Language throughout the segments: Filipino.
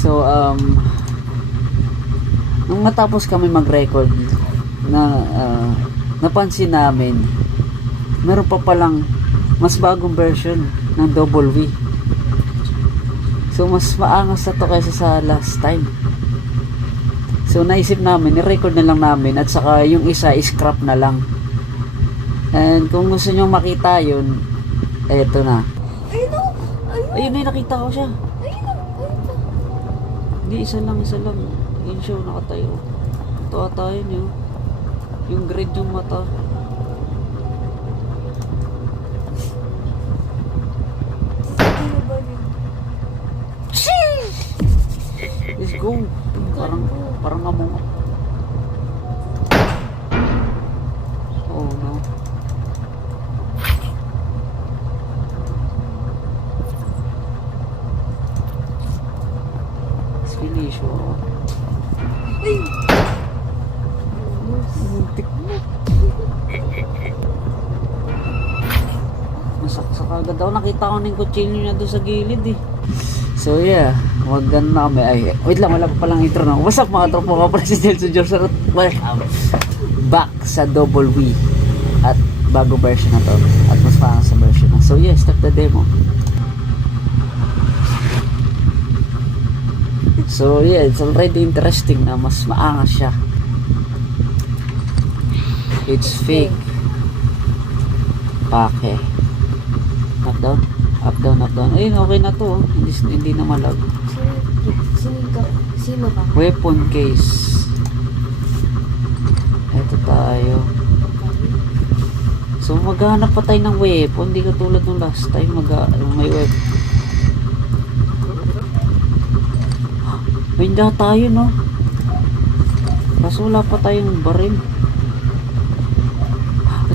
So, nung matapos kami mag-record, napansin namin, meron pa palang mas bagong version ng Double V. So, mas maangas na to kaysa sa last time. So, naisip namin, i-record na lang namin at saka yung isa, scrap na lang. And kung gusto nyo makita yun, eto na. Ayun o! Ayun na, nakita ko siya. Ayun o! Hindi, isa lang. Yun siya, nakatayo. Ito ata yun yun. Yung grade yung mata. Ano ba yun? Let's go. Parang among. Oh no. Let's finish. Oh. Ay! Muntik na. Nasaksak agad daw. Nakita ko na yung kutsilyo niya doon sa gilid eh. So yeah, wag ganun na kami. Ay, wait lang, wala pa palang intro na. What's up mga tropa, mga pala si Jelso George. Welcome back sa Double V. At bago version na to. At mas parang sa version na. So yeah, start the demo. So yeah, it's already interesting na mas maangas siya. It's fake. Pake. Up down. Up down. Ayun, okay na to. Hindi na malag. Sino ka? Weapon case. Ito tayo. So maghanap pa tayo ng weapon. Hindi katulad nung last time. May weapon. May hindi tayo, no? Kaso wala pa tayong baril.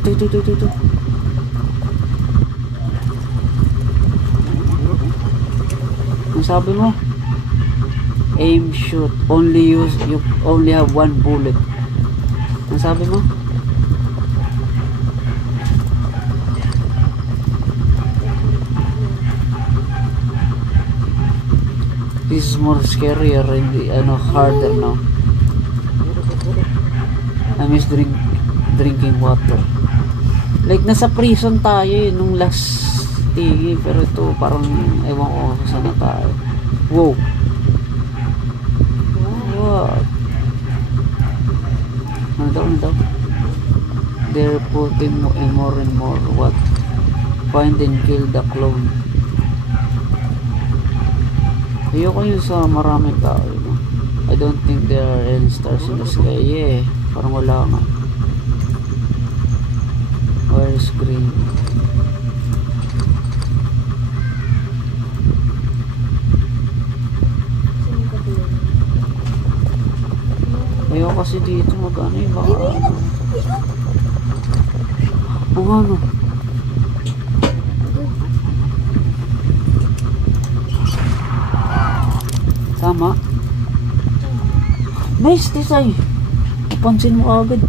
Ito. Ang sabi mo, aim, shoot, you only have one bullet. Ang sabi mo, this is more scarier and harder now. I miss drinking water. Like nasa prison tayo nung last tigi, pero ito parang ewan ko kung saan na tayo. Wow. What? Ano daw? They're putting more and more. What? Find and kill the clone. Ayoko yun sa maraming tao, no? I don't think there are any stars in the sky. Yeah, parang wala nga. Where's green? Ayoko kasi dito mag-ano yung baka ano. Tama. Nice, Tisay. Napansin mo agad.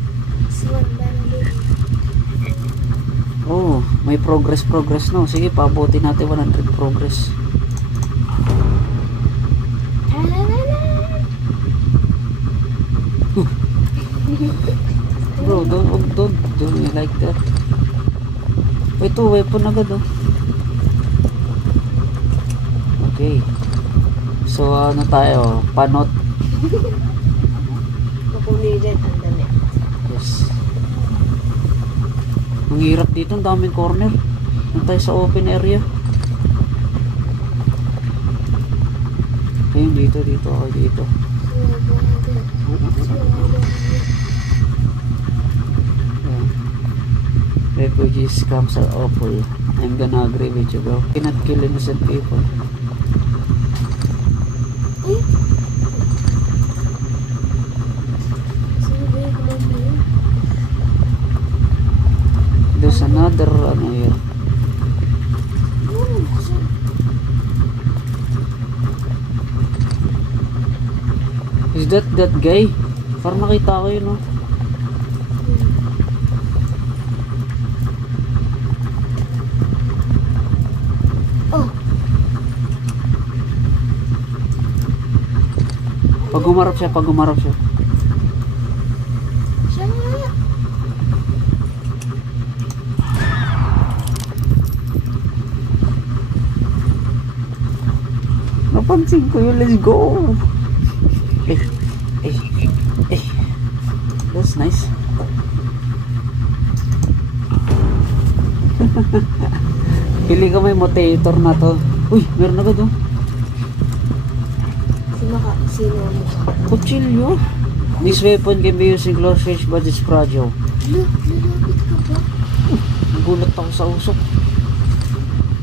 Oh, may progress no. Sige, pabuti natin 100 progress. Bro, don't like that. Ito, weapon agad oh. Okay. So, ano tayo? Panot. Mapulilit ang dali. Yes. Ang hirap dito, ang daming corner. Ano tayo sa open area? Ayun, dito. Okay, dito. Refugees camps are awful. I'm gonna agree with you, bro. Cannot kill innocent people. There's another ano here. Is that guy? Parang nakita ko yun, no? Oh. Pag umarap siya, pag umarap siya. Siya nga. Napansin ko yun, let's go! Eh, eh, eh. That's nice. Pili ka may motivator na to. Uy, meron agad oh. Sino mo? Kutsilyo. This weapon can be used in close range but it's fragile. Lalapit ka ba? Nagulat ako sa usok.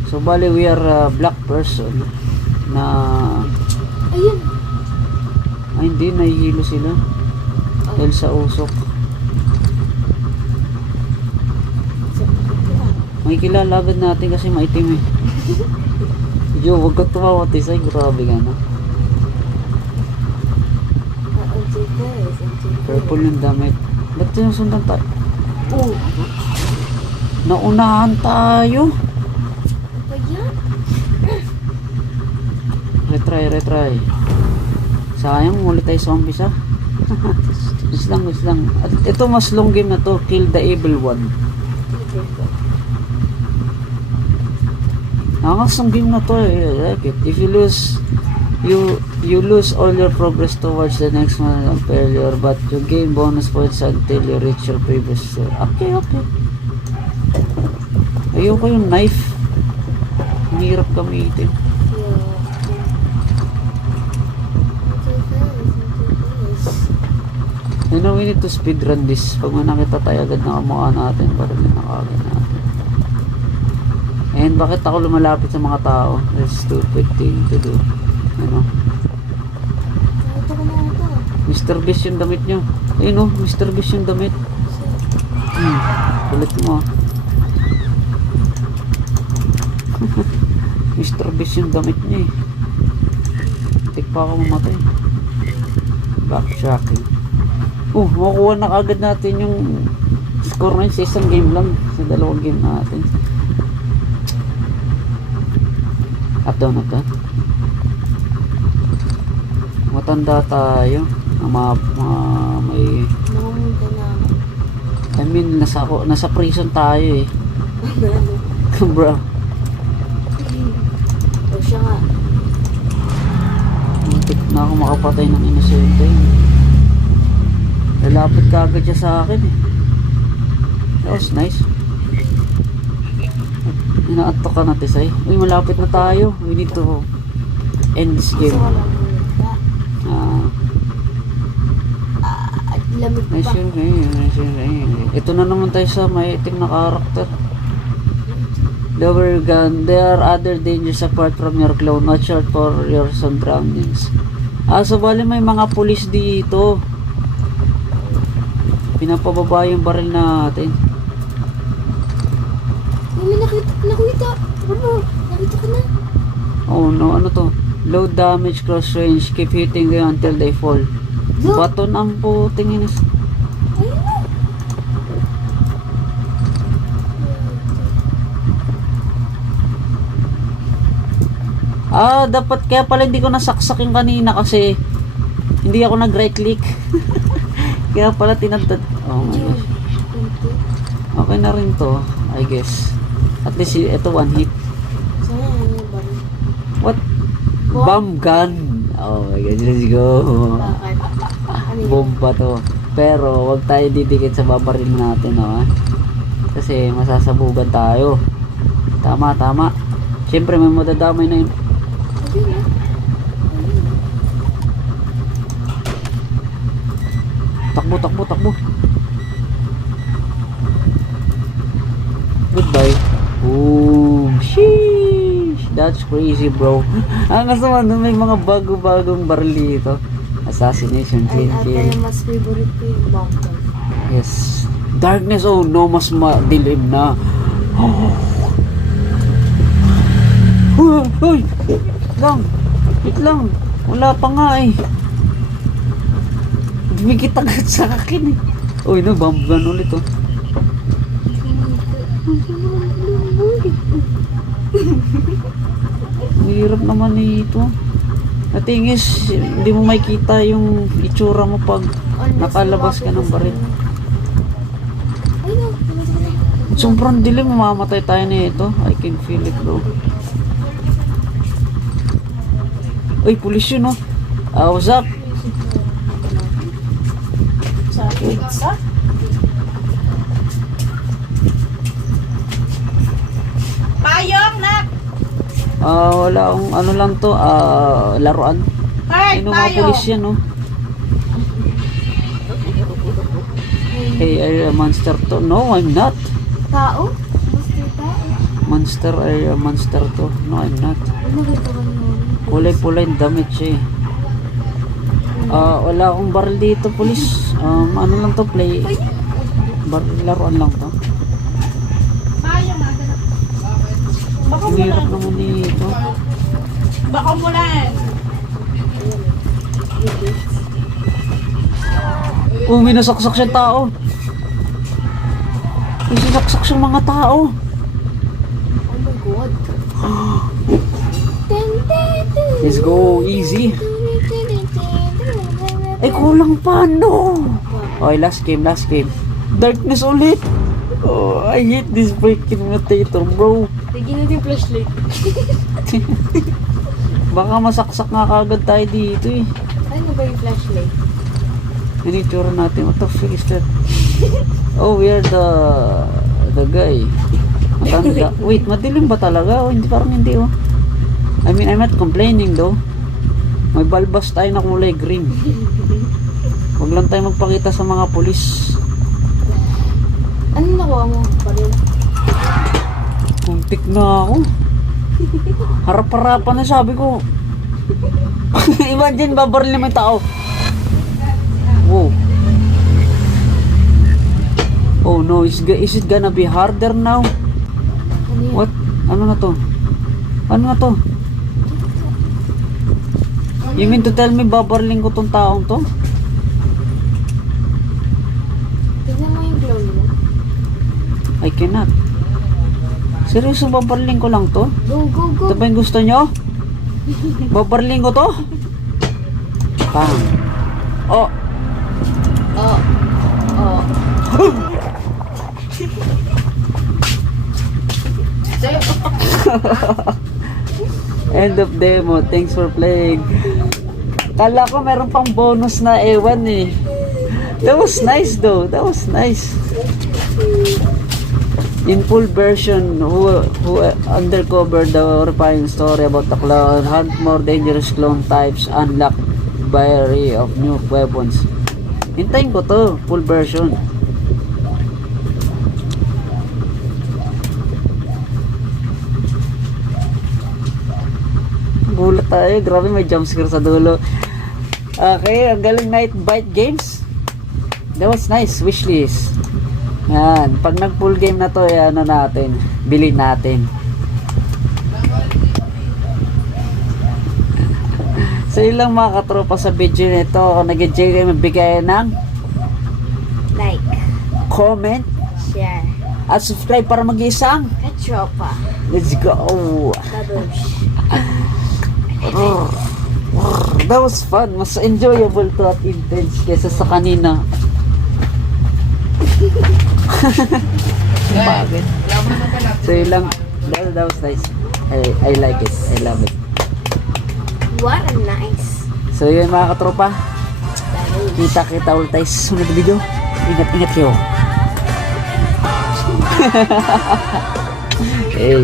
So bali we are a black person na Ayun. ay hindi nahihilo sila dahil sa usok. May kilala agad natin kasi maitim eh. Yo, wag ka tumawa tisay, grabe ka na. Purple yung damit. Ba't sinusundan tayo? Oh. Naunahan tayo. Ba yan? Retry. Sayang, ulit tayo sa umpisa. Is lang. At ito mas long game na to, Kill the Evil One. Nakakasang game na to eh. I like it. If you lose, you lose all your progress towards the next one on failure, but you gain bonus points until you reach your previous score. Okay. Ayoko yung knife. Hirap gamitin. You know, we need to speedrun this. Pag may nakita tayo agad na kamukha natin, para din nakagad natin. And bakit ako lumalapit sa mga tao? That's stupid thing to do. Ano? Mr. Beast yung damit nyo. Ayun o, Mr. Beast yung damit. Kulit mo. Mr. Beast yung damit nyo eh. Tik pa ako mamatay. Backtracking. Makukuha na kagad natin yung score na yun sa isang game lang. Sa dalawang game natin. Up down. Matanda tayo. May I mean, nasa prison tayo eh. Bro. O siya nga. Muntik na ako makapatay ng inosente. Lalapit ka agad siya sa akin eh. That was nice. Inaanto ka na Tisay. Uy, malapit na tayo. We need to end this game. Lamig pa. Nice yun. Ito na naman tayo sa may itim na karakter. Lower gun. There are other dangers apart from your clone. Watch out for your surroundings. So bali may mga pulis dito. Pinapababa yung baril natin. May nakita. Nakita ka na. Oh no, ano to? Low damage close range. Keep hitting them until they fall. Look. Baton ang puting inis. Ayun na. Dapat kaya pala hindi ko nasaksak yung kanina kasi hindi ako nag right click. Kaya pala tinagtad. Oh my gosh. Okay na rin to, I guess. At least ito one hit. Sana ano yung baril? What? Bomb gun. Oh my god, let's go. Bakit? Ano yun? Bomba to. Pero wag tayo didikit sa babaril natin, ha? Kasi masasabugan tayo. Tama. Siyempre may madadamay na yun. Ayun na. Takbo. Goodbye. Boom. Sheesh. That's crazy, bro. Ang kasama nun, may mga bago-bagong baril dito. Assassination, Ay, kill. ata yung mas favorite ko yung bomb gun. Yes. Darkness, oh no, mas madilim na. Uy! Wait lang. Wala pa nga eh. Dumikit agad sa akin eh. Uy, no, bomb gun ulit oh. Ang hirap naman ito. The thing is, hindi mo makikita yung itsura mo pag nakalabas ka ng baril. Ay, no. Sobrang dilim, mamamatay tayo na ito. I can feel it bro. Uy, pulis yun oh. What's up? Payong na! Wala akong ano lang to, laruan. Hey, Sino mga pulis yan oh. Hey, are you a monster to? No, I'm not. Tao? Monster tao? Monster, are you a monster to? No, I'm not. Ay, nakita ko naman. Kulay-pulay yung damit siya eh. Wala akong baril dito, pulis. Ano lang to, play. Baril, laruan lang to. Payong na. Baka Ang mo hirap na. naman dito. Baka mo na eh. May nasaksak siyang tao. May sinaksak siyang mga tao. Oh my God. Ten, ten, ten. Let's go, easy. Ay, kulang pa, no. Okay, last game, last game. Darkness ulit. Oh, I hate this freaking mutator, bro. Tignan natin yung flashlight. Baka masaksak nga kagad tayo dito eh. Ano ba yung flashlight? Minitsura natin. What the fuck is that? Oh, we are the guy. Matanda. Wait, madilim ba talaga? Oh, hindi, parang hindi oh. I mean, I'm not complaining though. May balbas tayo na kulay green. Huwag lang tayo magpakita sa mga pulis. Ano nakuha mo? Baril? Puntik na ako. Harap-harapan na sabi ko. Imagine, babaril naman yung tao. Wow. Oh no, is it gonna be harder now? Ano yun? What? Ano na to? Ano na to? You mean to tell me babarling ko tong taong to? Tignan mo yung glow mo. I cannot. Seryoso, babarling ko lang to? Go, go, go. Ito ba yung gusto nyo? Babarling ko to? Bang. Oh. Oh. Oh. End of demo. Thanks for playing. Kala ko meron pang bonus na ewan eh. That was nice though. That was nice. In full version, who undercover the horrifying story about the clone, hunt more dangerous clone types, unlock variety of new weapons. Hintayin ko to, full version. Gulat tayo, grabe may jumpscare sa dulo. Okay, ang galing Night Bite Games. That was nice, wishlist. Yan, pag nag full game na to, ano natin, bilhin natin. So ilang mga katropa sa video nito, kung nag-enjoy kayo, magbigay ng Like. comment Share. at subscribe para mag-isang. Katropa. Let's go. Babush. That was fun. Mas enjoyable to at intense kesa sa kanina. Bakit? So yun lang. That was nice. I like it. I love it. What a nice. So yun mga katropa. Kita-kita ulit tayo sa sunod na video. Ingat-ingat kayo. Hey.